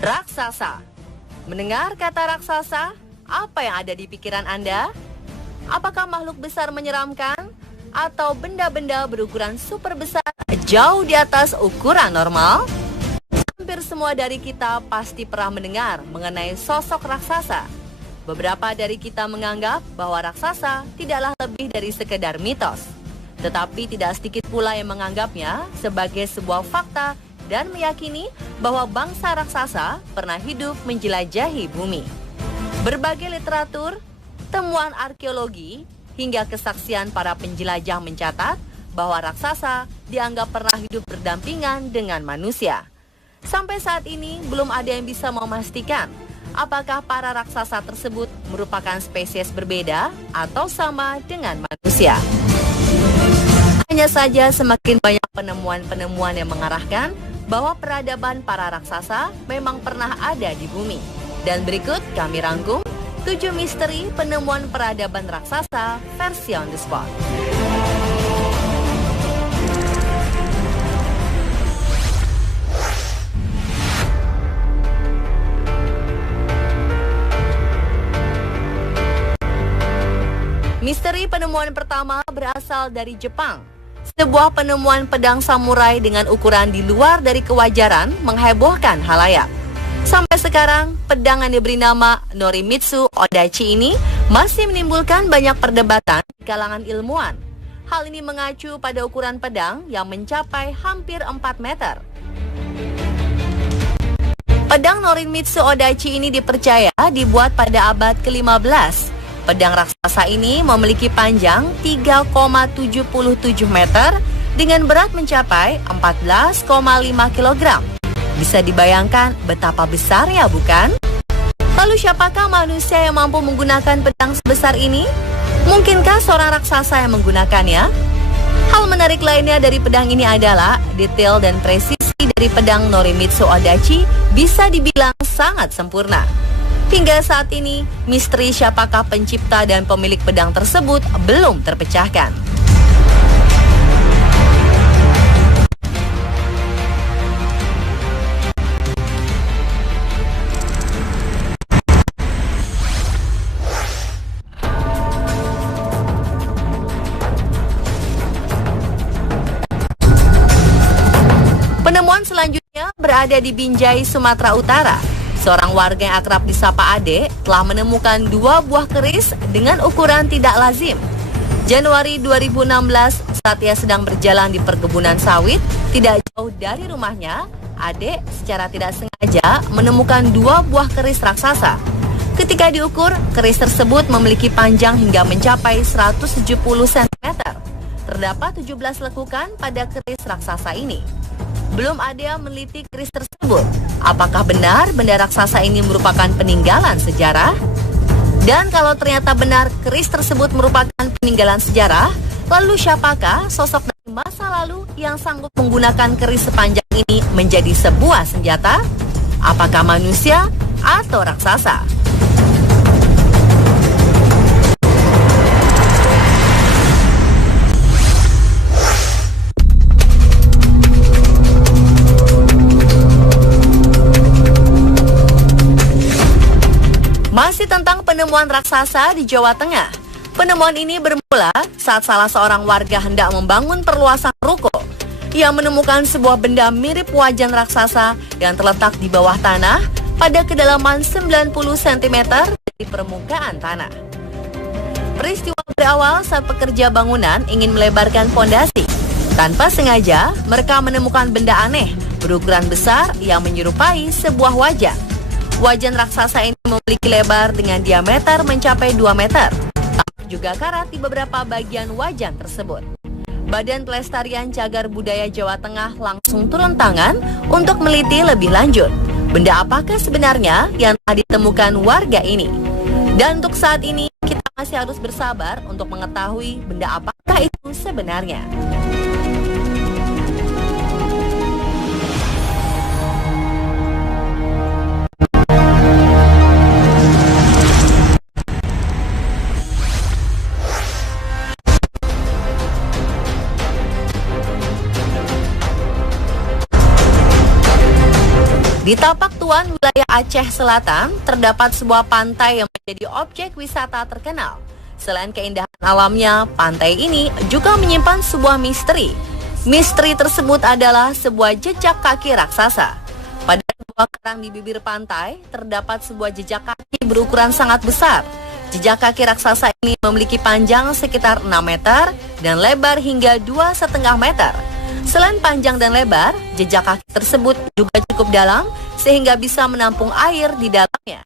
Raksasa. Mendengar kata raksasa, apa yang ada di pikiran Anda? Apakah makhluk besar menyeramkan? Atau benda-benda berukuran super besar jauh di atas ukuran normal? Hampir semua dari kita pasti pernah mendengar mengenai sosok raksasa. Beberapa dari kita menganggap bahwa raksasa tidaklah lebih dari sekedar mitos. Tetapi tidak sedikit pula yang menganggapnya sebagai sebuah fakta dan meyakini bahwa bangsa raksasa pernah hidup menjelajahi bumi. Berbagai literatur, temuan arkeologi, hingga kesaksian para penjelajah mencatat bahwa raksasa dianggap pernah hidup berdampingan dengan manusia. Sampai saat ini belum ada yang bisa memastikan apakah para raksasa tersebut merupakan spesies berbeda atau sama dengan manusia. Hanya saja semakin banyak penemuan-penemuan yang mengarahkan bahwa peradaban para raksasa memang pernah ada di bumi. Dan berikut kami rangkum 7 misteri penemuan peradaban raksasa versi on the spot. Misteri penemuan pertama berasal dari Jepang. Sebuah penemuan pedang samurai dengan ukuran di luar dari kewajaran menghebohkan halayak. Sampai sekarang, pedang yang diberi nama Norimitsu Odachi ini masih menimbulkan banyak perdebatan di kalangan ilmuwan. Hal ini mengacu pada ukuran pedang yang mencapai hampir 4 meter. Pedang Norimitsu Odachi ini dipercaya dibuat pada abad ke-15. Pedang raksasa ini memiliki panjang 3,77 meter dengan berat mencapai 14,5 kg. Bisa dibayangkan betapa besarnya, bukan? Lalu siapakah manusia yang mampu menggunakan pedang sebesar ini? Mungkinkah seorang raksasa yang menggunakannya? Hal menarik lainnya dari pedang ini adalah detail dan presisi dari pedang Norimitsu Odachi bisa dibilang sangat sempurna. Hingga saat ini, misteri siapakah pencipta dan pemilik pedang tersebut belum terpecahkan. Penemuan selanjutnya berada di Binjai, Sumatera Utara. Seorang warga yang akrab disapa Ade telah menemukan 2 buah keris dengan ukuran tidak lazim. Januari 2016, saat ia sedang berjalan di perkebunan sawit, tidak jauh dari rumahnya, Ade secara tidak sengaja menemukan 2 buah keris raksasa. Ketika diukur, keris tersebut memiliki panjang hingga mencapai 170 cm. Terdapat 17 lekukan pada keris raksasa ini. Belum ada yang meneliti keris tersebut. Apakah benar benda raksasa ini merupakan peninggalan sejarah? Dan kalau ternyata benar keris tersebut merupakan peninggalan sejarah, lalu siapakah sosok dari masa lalu yang sanggup menggunakan keris sepanjang ini menjadi sebuah senjata? Apakah manusia atau raksasa? Masih tentang penemuan raksasa di Jawa Tengah. Penemuan ini bermula saat salah seorang warga hendak membangun perluasan ruko. Ia menemukan sebuah benda mirip wajan raksasa yang terletak di bawah tanah pada kedalaman 90 cm dari permukaan tanah. Peristiwa berawal saat pekerja bangunan ingin melebarkan fondasi. Tanpa sengaja, mereka menemukan benda aneh berukuran besar yang menyerupai sebuah wajan. Wajan raksasa ini memiliki lebar dengan diameter mencapai 2 meter. Tampak juga karat di beberapa bagian wajan tersebut. Badan Pelestarian Cagar Budaya Jawa Tengah langsung turun tangan untuk meneliti lebih lanjut. Benda apakah sebenarnya yang telah ditemukan warga ini? Dan untuk saat ini, kita masih harus bersabar untuk mengetahui benda apakah itu sebenarnya. Di Tapak Tuan, wilayah Aceh Selatan, terdapat sebuah pantai yang menjadi objek wisata terkenal. Selain keindahan alamnya, pantai ini juga menyimpan sebuah misteri. Misteri tersebut adalah sebuah jejak kaki raksasa. Pada sebuah karang di bibir pantai, terdapat sebuah jejak kaki berukuran sangat besar. Jejak kaki raksasa ini memiliki panjang sekitar 6 meter dan lebar hingga 2,5 meter. Selain panjang dan lebar, jejak kaki tersebut juga cukup dalam sehingga bisa menampung air di dalamnya.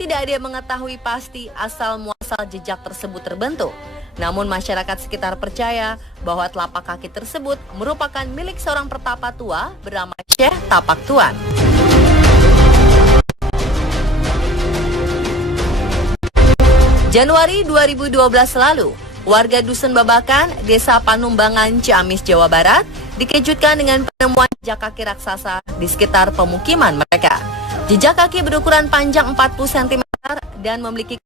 Tidak ada yang mengetahui pasti asal-muasal jejak tersebut terbentuk. Namun masyarakat sekitar percaya bahwa telapak kaki tersebut merupakan milik seorang pertapa tua bernama Syekh Tapak Tuan. Januari 2012 lalu, warga Dusun Babakan, Desa Panumbangan, Ciamis, Jawa Barat, dikejutkan dengan penemuan jejak kaki raksasa di sekitar pemukiman mereka. Jejak kaki berukuran panjang 40 cm dan memiliki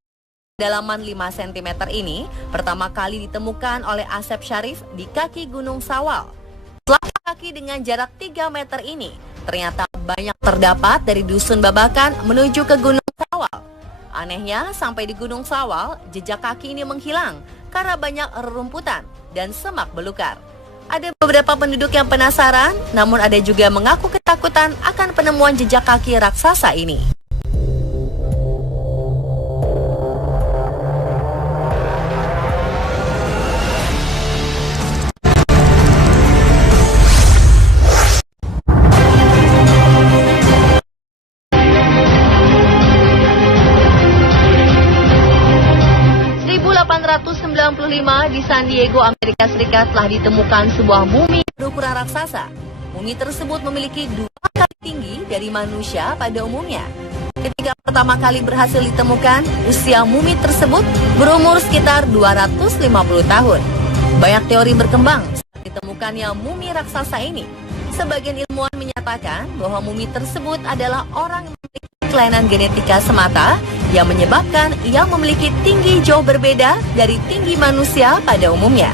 kedalaman 5 cm ini pertama kali ditemukan oleh Asep Syarif di kaki Gunung Sawal. Telapak kaki dengan jarak 3 meter ini ternyata banyak terdapat dari Dusun Babakan menuju ke Gunung Sawal. Anehnya, sampai di Gunung Sawal, jejak kaki ini menghilang karena banyak rerumputan dan semak belukar. Ada beberapa penduduk yang penasaran, namun ada juga yang mengaku ketakutan akan penemuan jejak kaki raksasa ini. Di San Diego, Amerika Serikat telah ditemukan sebuah mumi berukuran raksasa. Mumi tersebut memiliki 2 kali tinggi dari manusia pada umumnya. Ketika pertama kali berhasil ditemukan, usia mumi tersebut berumur sekitar 250 tahun. Banyak teori berkembang saat ditemukannya mumi raksasa ini. Sebagian ilmuwan menyatakan bahwa mumi tersebut adalah orang yang memiliki kelainan genetika semata yang menyebabkan ia memiliki tinggi jauh berbeda dari tinggi manusia pada umumnya.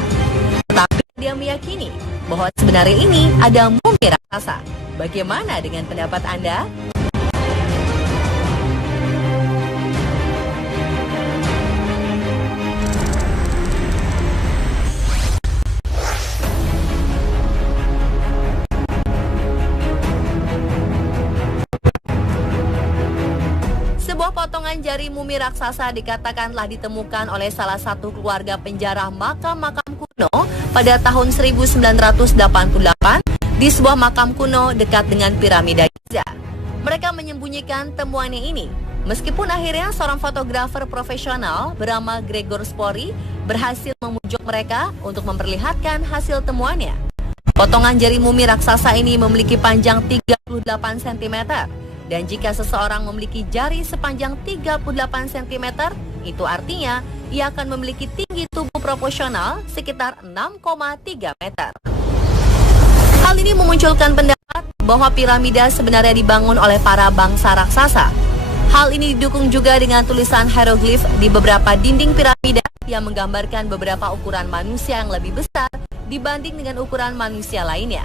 Tapi dia meyakini bahwa sebenarnya ini ada mumi raksasa. Bagaimana dengan pendapat Anda? Sebuah potongan jari mumi raksasa dikatakan telah ditemukan oleh salah satu keluarga penjara makam-makam kuno pada tahun 1988 di sebuah makam kuno dekat dengan piramida Giza. Mereka menyembunyikan temuannya ini, meskipun akhirnya seorang fotografer profesional bernama Gregor Spori berhasil memujuk mereka untuk memperlihatkan hasil temuannya. Potongan jari mumi raksasa ini memiliki panjang 38 cm. Dan jika seseorang memiliki jari sepanjang 38 cm, itu artinya ia akan memiliki tinggi tubuh proporsional sekitar 6,3 meter. Hal ini memunculkan pendapat bahwa piramida sebenarnya dibangun oleh para bangsa raksasa. Hal ini didukung juga dengan tulisan hieroglif di beberapa dinding piramida yang menggambarkan beberapa ukuran manusia yang lebih besar dibanding dengan ukuran manusia lainnya.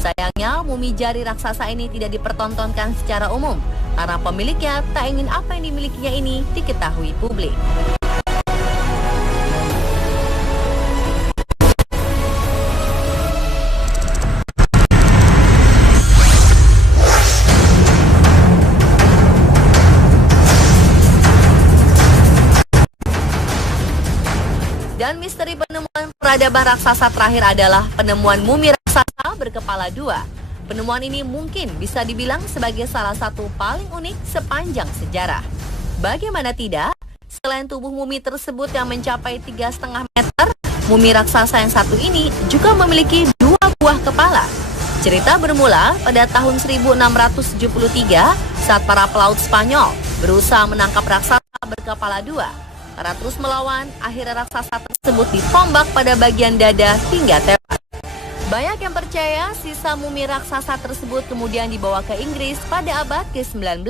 Sayangnya, mumi jari raksasa ini tidak dipertontonkan secara umum karena pemiliknya tak ingin apa yang dimilikinya ini diketahui publik. Dan misteri penemuan peradaban raksasa terakhir adalah penemuan mumi raksasa berkepala 2. Penemuan ini mungkin bisa dibilang sebagai salah satu paling unik sepanjang sejarah. Bagaimana tidak, selain tubuh mumi tersebut yang mencapai 3,5 meter, mumi raksasa yang satu ini juga memiliki 2 buah kepala. Cerita bermula pada tahun 1673 saat para pelaut Spanyol berusaha menangkap raksasa berkepala 2. Karena terus melawan, akhirnya raksasa tersebut ditombak pada bagian dada hingga tewas. Banyak yang percaya sisa mumi raksasa tersebut kemudian dibawa ke Inggris pada abad ke-19.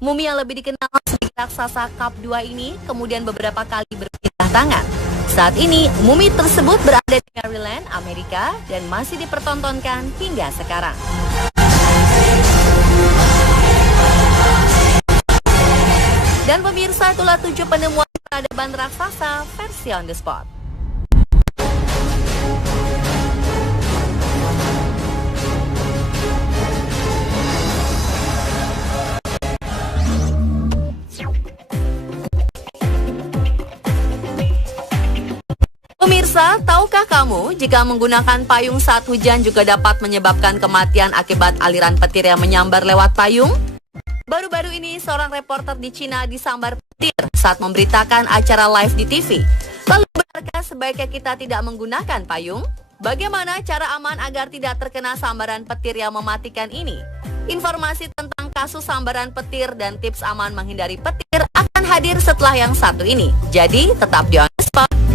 Mumi yang lebih dikenal sebagai raksasa Cup 2 ini kemudian beberapa kali berpindah tangan. Saat ini, mumi tersebut berada di Maryland, Amerika dan masih dipertontonkan hingga sekarang. Dan pemirsa, itulah 7 penemuan peradaban raksasa versi on the spot. Pemirsa, tahukah kamu jika menggunakan payung saat hujan juga dapat menyebabkan kematian akibat aliran petir yang menyambar lewat payung? Baru-baru ini seorang reporter di Cina disambar petir saat memberitakan acara live di TV. Lalu benarkah sebaiknya kita tidak menggunakan payung? Bagaimana cara aman agar tidak terkena sambaran petir yang mematikan ini? Informasi tentang kasus sambaran petir dan tips aman menghindari petir akan hadir setelah yang satu ini. Jadi tetap di On The Spot.